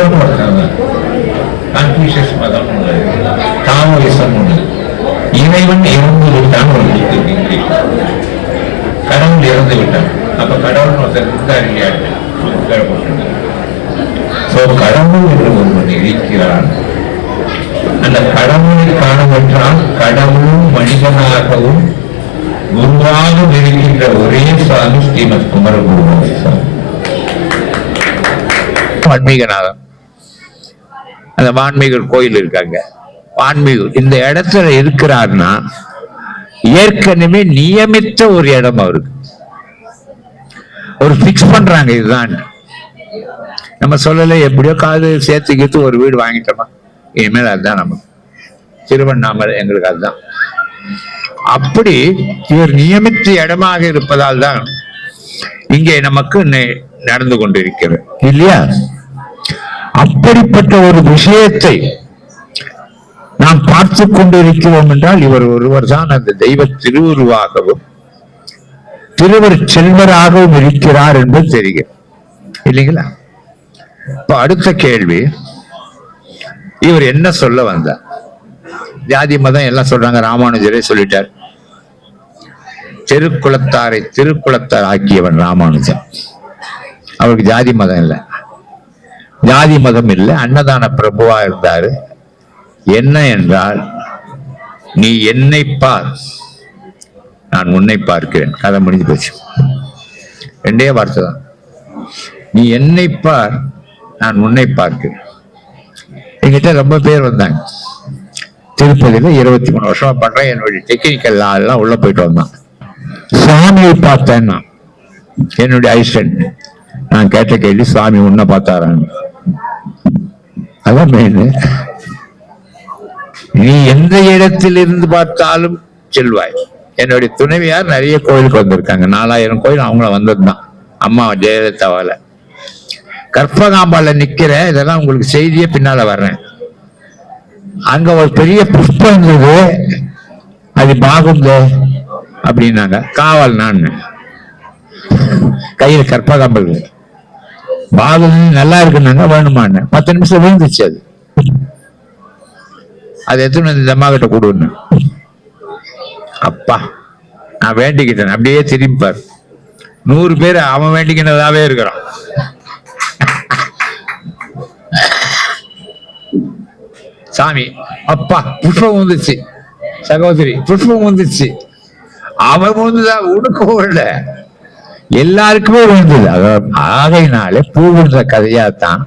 ஷோன்னு ஒருத்தவங்க கன்ஃபியூஷியஸ் மதம் ஒண்ணு தாவோயிசம் ஒண்ணு இறைவன் இறந்து விட்டான் ஒரு புக் கடவுள் இறந்து விட்டான் அப்ப கடவுள் ஒருத்தர் இருந்தார் இல்லையா ஸோ கடவுள் என்று ஒருவன் இருக்கிறான். அந்த கடவுளை காணவற்றால் கடவுளும் மனிதனாகவும் குருவாக இருக்கின்ற ஒரே சாமி ஸ்ரீமத் குமரகுருவாமி சாமி. ஆன்மீகநாதன். அந்த வான்மீகர் கோயில் இருக்காங்க. வான்மீகர் இந்த இடத்துல இருக்கிறார்னா ஏற்கனவே நியமித்த ஒரு இடம் அவருக்கு. ஒரு பிக்ஸ் பண்றாங்க இதுதான். நம்ம சொல்லல எப்படியோ காது சேர்த்து கீத்து ஒரு வீடு வாங்கிட்டோமா? இனிமேல் அதுதான் நமக்கு. திருவண்ணாமலை எங்களுக்கு அதுதான். அப்படி இவர் நியமித்த இடமாக இருப்பதால் தான் இங்கே நமக்கு நடந்து கொண்டிருக்கிறது. இல்லையா? அப்படிப்பட்ட ஒரு விஷயத்தை நாம் பார்த்து கொண்டிருக்கிறோம் என்றால் இவர் ஒருவர் தான் அந்த தெய்வ திருவுருவாகவும் திருவர் செல்வராகவும் இருக்கிறார் என்பது தெரிகிறது இல்லைங்களா? இப்ப அடுத்த கேள்வி இவர் என்ன சொல்ல வந்தார்? ஜாதி மதம் எல்லாம் சொல்றாங்க ராமானுஜரே சொல்லிட்டார். திருக்குளத்தாரை திருக்குளத்தார் ஆக்கியவன் ராமானுஜன். அவருக்கு ஜாதி மதம் இல்லை. ஜாதி மதம் இல்லை அன்னதான பிரபுவா இருந்தாரு. என்ன என்றால் நீ என்னை பார் நான் உன்னை பார்க்கிறேன். கதை முடிஞ்சு போச்சு. ரெண்டே வார்த்தை தான். நீ என்னை பார் நான் உன்னை பார்க்கிறேன். என்கிட்ட ரொம்ப பேர் வந்தாங்க. திருப்பதியில இருபத்தி மூணு வருஷமா பண்றேன். என்னுடைய டெக்னிக்கல் எல்லாம் உள்ள போயிட்டு வந்தான். சாமியை பார்த்தேன் நான். என்னுடைய ஐஸ்டன் நான் கேட்ட கேள்வி சாமி உன்னை பார்த்தாரான்னு. அதான் மெயின் நீ எந்த இடத்தில் இருந்து பார்த்தாலும் செல்வாய். என்னுடைய துணைவியார் நிறைய கோயிலுக்கு வந்திருக்காங்க. நாலாயிரம் கோயில் அவங்கள வந்ததுதான். அம்மா ஜெயலலிதாவால. கற்பகாம்பால நிக்கிற இதெல்லாம் உங்களுக்கு செய்தியே பின்னால வர்றேன். அங்க ஒரு பெரிய புஷ்பம் இருந்தது. அது பாகுந்தே அப்படின்னாங்க. காவல் நான் கையில கற்பகாம்பல் இருக்கு. நல்லா இருக்குன்னாங்க வேணுமான்னு. பத்து நிமிஷம் விழுந்துச்சு அது. அது எத்தனை இந்த அம்மா கிட்ட கொடுன்னு அப்பா நான் வேண்டிக்கிட்டேன். அப்படியே திரும்பிப்பார். நூறு பேர் அவன் வேண்டிக்கினதாவே இருக்கிறான். சாமி அப்பா புஷ்பம் வந்துச்சு சகோதரி புஷ்பம் வந்துச்சு அவன் வந்துதான் உடுக்கவும் இல்லை எல்லாருக்குமே விழுந்தது. ஆகையினாலே பூ விழுந்த கதையாத்தான்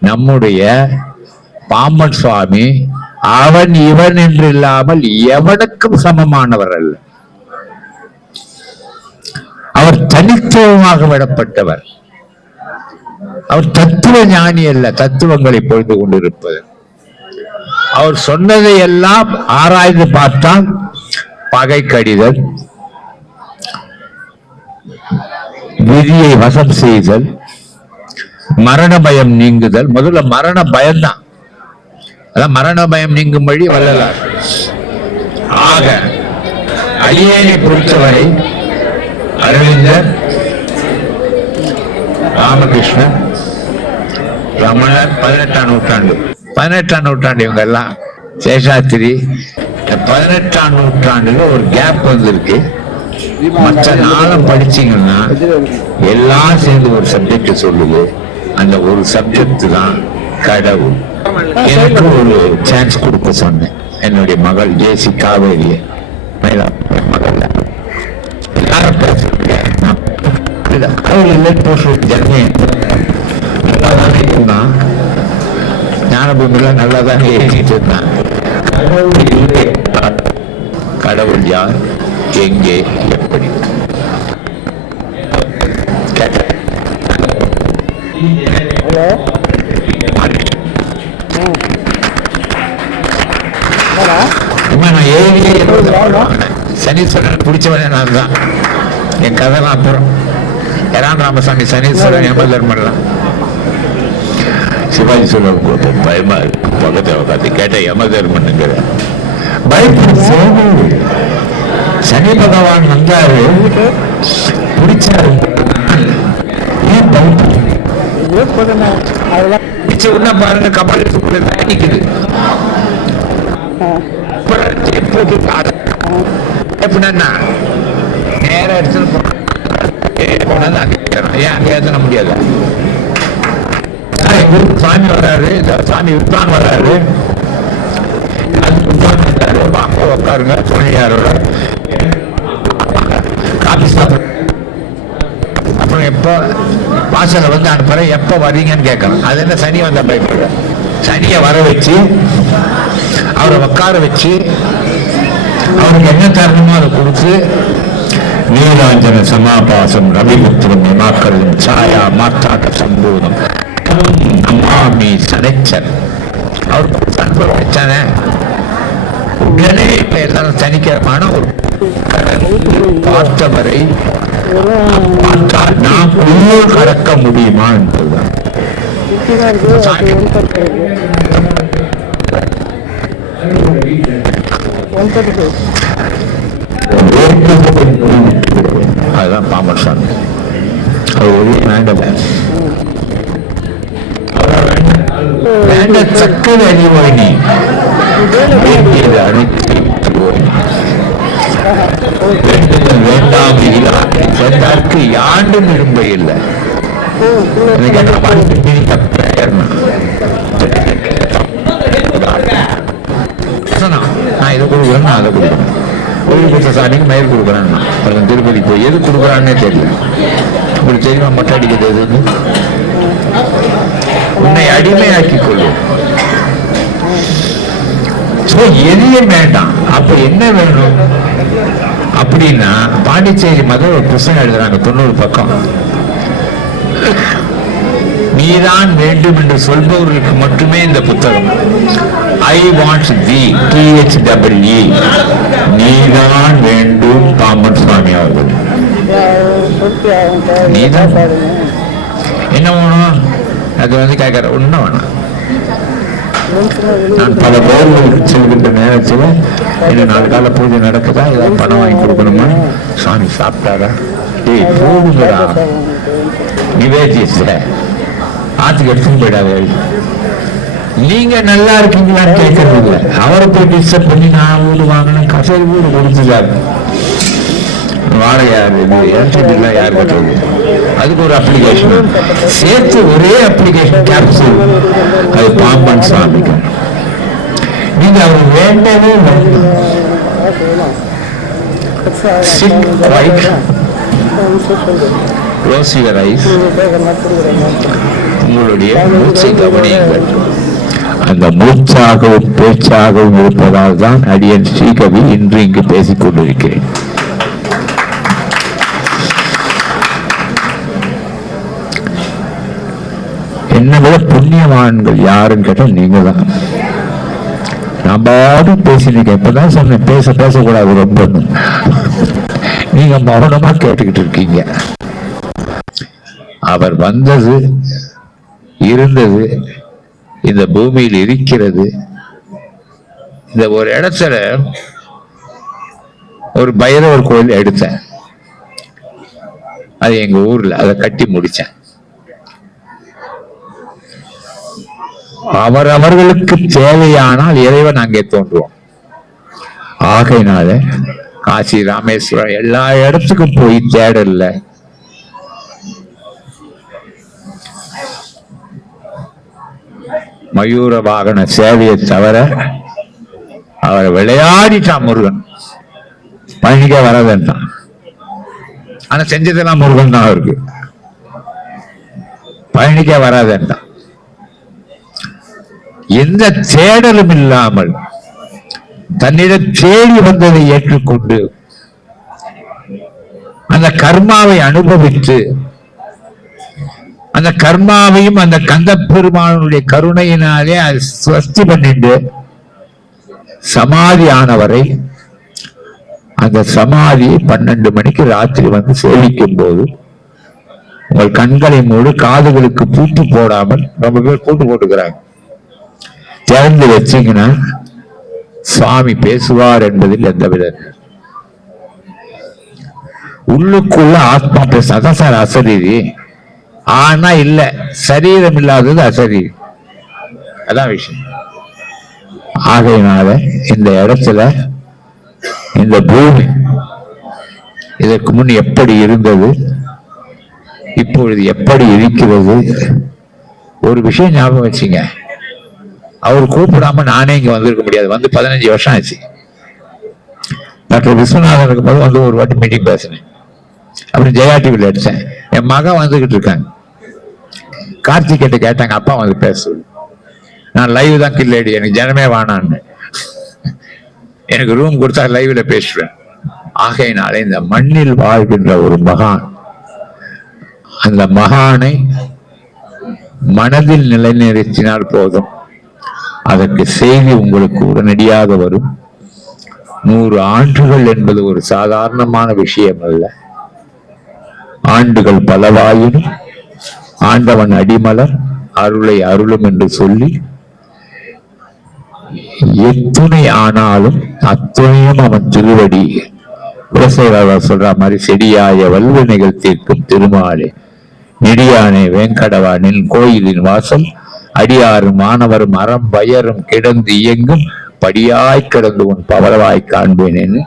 நம்முடைய பாம்பன் சுவாமி அவன் இவன் என்று இல்லாமல் எவனுக்கும் சமமானவர் அல்ல. அவர் தனித்துவமாக விடப்பட்டவர். அவர் தத்துவ ஞானி அல்ல தத்துவங்களை பொழுது கொண்டிருப்பது. அவர் சொன்னதை எல்லாம் ஆராய்ந்து பார்த்தால் பகை கடிதல் விதியை வசம் செய்தல் மரண பயம் நீங்குதல். முதல்ல மரண பயம்தான் அதான் மரண பயம் நீங்கும் வழி வள்ளலார். ஆக அடியேனை பொறுத்தவரை அரவிந்தர் ராமகிருஷ்ணன் ரமணர் பதினெட்டாம் நூற்றாண்டு. பதினெட்டாம் நூற்றாண்டு இவங்க எல்லாம் சேஷாத்திரி பதினெட்டாம் நூற்றாண்டுல ஒரு கேப் வந்திருக்கு. மற்ற நாளும் படிச்சீங்கன்னா எல்லாம் சேர்ந்து ஒரு சப்ஜெக்ட் சொல்லுது அந்த ஒரு சப்ஜெக்ட் தான் கடவுள். எனக்கு ஒரு சான்ஸ் கொடுக்க சொன்னேன். என்னுடைய மகள் ஜேசி காவேரி. மயிலாப்பூர் மகள். எல்லாரும் பேசுறீங்க. கடவுள் நல்லா இருந்தான். கடவுள் யார்? எங்கே எப்படி? வாழ்ந்தேன். சனீஸ்வரன் பிடிச்சவனே நான் தான். என் கதை நான் அப்புறம். எரான் ராமசாமி சனீஸ்வரன் யமதர்மன்லாம் சிவாஜி சொல்ல பயமா இருக்கு. பக்கத்தில் உட்காந்து கேட்ட யமதர்மனுங்கிற பயப்படுச்சு சனி பகவான் வந்தாரு. பிடிச்சாரு. ஏன் உடனே பாருங்க கபாலத்துக்குள்ள நிக்குது. அப்புறம் எப்படின்னா நேரா எடுத்துட்டு போ- ஏ, ஏன் முடியாது? ஆனா, ஊருக்கு சாமி வர்றாரு சாமி வித்வான் வர்றாரு அது வித்வான் வர்றாரு. வாங்க உட்காருங்க. துணையாரோட. ஆஃபீஸில் சாப்பிட அப்புறம் எப்போ வாசல்ல வந்து அனுப்புகிறேன் எப்போ வரீங்கன்னு கேட்கணும் அது என்ன சனி வந்த பயப்படுற? சனியை வர வச்சு அவரை உட்கார வச்சு அவருக்கு என்ன தரணுமோ அதை கொடுத்து நீலாஞ்சன சமாபாசம் ரவிபுத்திரம் மனாக்கரும் சாயா மாத்தாட்ட சம்பூதம் அம்மாமி சனைச்சன் அவருக்கு சன்பம் வச்சானே உடனே இப்ப எல்லாரும் சனிக்கிழமான ஒரு பார்த்தவரை பார்த்தால் நாம் உள்ளூர் கடக்க முடியுமா என்பதுதான். அதுதான் பாம்பன் சாமி. அது ஒரு வேண்டல வேண்டத்தக்கது அறிவாய் வேண்டாம் வேண்டாருக்கு யாண்டும் விரும்ப இல்லை நான் இதை கொடுக்குறேன் நான் அதை கொடுக்குறேன் கோயில் கொடுத்த சாமிக்கு மயில் கொடுக்குறேன் திருப்பதி போய் எது கொடுக்குறான்னே தெரியல உங்களுக்கு தெரியுமா மொட்டை அடிக்கிறது எதுன்னு உன்னை அடிமையாக்கிக் கொள்ளும் எதையும் வேண்டாம். அப்ப என்ன வேணும்? அப்படின்னா பாண்டிச்சேரி மதம் ஒரு புத்தகம் எழுதுறாங்க தொண்ணூறு பக்கம். நீதான் வேண்டும் என்று சொல்பவர்களுக்கு மட்டுமே இந்த புத்தகம். I want the D H W நீதான் வேண்டும் பாம்பன் சுவாமி அவர்கள். நீதான். என்ன வேணும்? அது வந்து கேட்கற ஒன்றும் வேணாம். நான் பல கோவில்களுக்கு செல்கின்ற நேரத்தில் இன்னும் நாலு கால பூஜை நடக்குதா? ஏதாவது பணம் வாங்கி கொடுக்கணுமா? சாமி சாப்பிட்டாரா? ஏய் போகுங்கடா நிவேதியத்தை ஆத்துக்கு எடுத்துன்னு போயிடாத. நீங்க நல்லா இருக்கீங்களான்னு கேட்கறது இல்லை. அவரை போய் டிஸ்டர்ப் பண்ணி நான் வீடு வாங்கினேன் கசை வீடு கொடுத்துட்டாரு வாடகை யாரு யார் கட்டுறது அதுக்கு ஒரு அப்ளிகேஷன் சேர்த்து ஒரே அப்ளிகேஷன் கேப்சூல் அது பாம்பன் சுவாமிக்கு நீங்க அவர் வேண்டவே வேண்டாம். Sit quiet. Close your eyes உங்களுடைய மூச்சை கவனியுங்கள். அந்த மூச்சாகவும் பேச்சாகவும் இருப்பதால் தான் அடியன் ஸ்ரீகவி இன்று இங்கு பேசிக் கொண்டிருக்கிறேன் என்னை விட புண்ணியவான்கள் யாருன்னு கேட்டா நீங்க தான் நான் பேசினீங்க இப்பதான் சொன்னேன் பேச பேசக்கூடாது ரொம்ப நீங்க மௌனமா கேட்டுக்கிட்டு இருக்கீங்க. அவர் வந்தது இருந்தது இந்த பூமியில் இருக்கிறது. இந்த ஒரு இடத்துல ஒரு பைரவர் கோயில் எடுத்தேன். அது எங்க ஊர்ல அதை கட்டி முடிச்சேன். அவரவர்களுக்கு தேவையானால் இறைவன் அங்கே தோன்றுவோம் ஆகையினால காசி ராமேஸ்வரம் எல்லா இடத்துக்கும் போய் தேடல மயூர வாகன சேவையை தவிர அவரை விளையாடிட்டான் முருகன். பயணிக்க வர வேண்டாம். ஆனா செஞ்சதெல்லாம் முருகன் தான் அவருக்கு. பயணிக்க வர எந்த தேடலும் இல்லாமல் தன்னிடம் தேடி வந்ததை ஏற்றுக்கொண்டு அந்த கர்மாவை அனுபவித்து அந்த கர்மாவையும் அந்த கந்த பெருமானுடைய கருணையினாலே அது ஸ்வஸ்தி பண்ணிட்டு சமாதி ஆனவரை அந்த சமாதி பன்னெண்டு மணிக்கு ராத்திரி வந்து சேவிக்கும் போது உங்கள் கண்களை மூடு காதுகளுக்கு பூட்டு போடாமல் ரொம்ப பேர் பூட்டு போட்டுக்கிறாங்க. திறந்து வச்சீங்கன்னா சுவாமி பேசுவார் என்பதில் எந்தவித உள்ளுக்குள்ள ஆத்மா பேச அதான் சார் அசரீதி ஆனா இல்ல சரீரம் இல்லாதது அசரீரி. அதான் விஷயம். ஆகையினால இந்த இடத்துல இந்த பூமி இதற்கு முன் எப்படி இருந்தது இப்பொழுது எப்படி இருக்கிறது ஒரு விஷயம் ஞாபகம் வச்சுங்க. அவர் கூப்பிடாம நானே இங்க வந்திருக்க முடியாது. வந்து பதினஞ்சு வருஷம் ஆச்சு. டாக்டர் விஸ்வநாதன் இருக்கும்போது வந்து ஒரு வாட்டி மீட்டிங் பேசினேன். அப்புறம் ஜெயா டிவியில் அடிச்சேன். என் மகன் வந்துகிட்டு இருக்காங்க. கார்த்திக் கிட்ட கேட்டாங்க அப்பா வந்து பேசு. நான் லைவ் தான் கில்லடி எனக்கு ஜனமே வானான்னு எனக்கு ரூம் கொடுத்தா லைவ்ல பேசுவேன். ஆகையினால இந்த மண்ணில் வாழ்கின்ற ஒரு மகான் அந்த மகானை மனதில் நிலைநிறுத்தினால் போதும். அதற்கு செய்தி உங்களுக்கு உடனடியாக வரும். நூறு ஆண்டுகள் என்பது ஒரு சாதாரணமான விஷயம் அல்ல. ஆண்டுகள் பலவாயினும் ஆண்டவன் அடிமலர் அருளை அருளும் என்று சொல்லி எத்துணை ஆனாலும் அத்துணையும் அவன் திருவடி. விவசாயிகள் சொல்ற மாதிரி செடியாய வல்வு நிகழ்த்திருக்கும் திருமாலே. நெடியானே வேங்கடவாணின் கோயிலின் வாசல் அடியாரும் மாணவரும் அறம் பயரும் கிடந்து இயங்கும் படியாய் கிடந்து உன் பவளவாய் காண்பேனேன்னு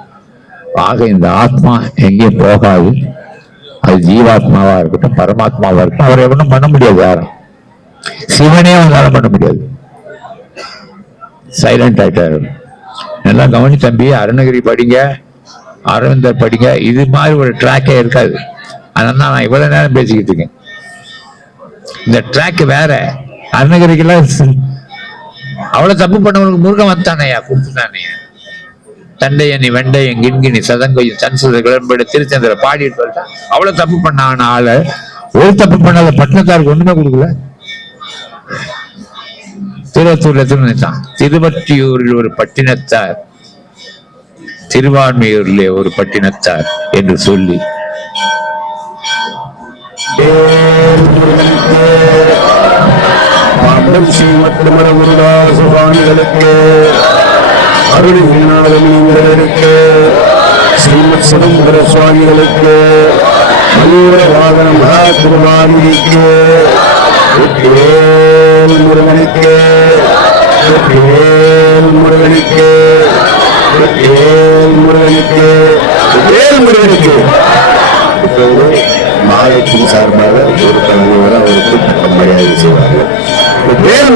ஆக இந்த ஆத்மா எங்கேயும் போகாது. அது ஜீவாத்மாவா இருக்கட்டும் பரமாத்மாவா இருக்கட்டும் அவரை எவனும் பண்ண முடியாது யாரும். சிவனே அவங்களால பண்ண முடியாது. சைலண்ட் ஆயிட்டாரு. நல்லா கவனி தம்பி அருணகிரி படிங்க அரவிந்தர் படிங்க இது மாதிரி ஒரு ட்ராக்கே இருக்காது. அதனால தான் நான் இவ்வளவு நேரம் பேசிக்கிட்டு இருக்கேன். இந்த ட்ராக் வேற. அருணகிரிக்கெல்லாம் அவ்வளவு தப்பு பண்ணவனுக்கு முருகன் வந்தானையா? கொடுத்துட்டானையா தண்டையணி வெண்டையன் கிண்கிணி சதங்கையும் சன்சுத கிளம்பெடு திருச்சந்திர பாடிட்டு வந்துட்டான் அவ்வளவு தப்பு பண்ணான ஆளு ஒரு தப்பு பண்ணாத பட்டினத்தாருக்கு ஒண்ணுமே கொடுக்கல. திருவத்தூர்ல திருநினைத்தான் திருவற்றியூரில் ஒரு பட்டினத்தார். திருவான்மையூரில் ஒரு பட்டினத்தார் என்று சொல்லி. அண்டம் ஸ்ரீமத் திருமண குருதாச சுவாமிகளுக்கு அருள் மீனாளர்களுக்கு ஸ்ரீமத் சிதம்பர சுவாமிகளுக்கு மயூர வாகன மகா குருவாமிக்கு வெற்றிவேல் முருகனுக்கு வெற்றிவேல் முருகனுக்கு வெற்றிவேல் முருகனுக்கு வேல் முருகனுக்கு இப்போது சார்பாக ஒரு தலைவர் அவருக்கு மரியாதை செய்வார்கள். வேல்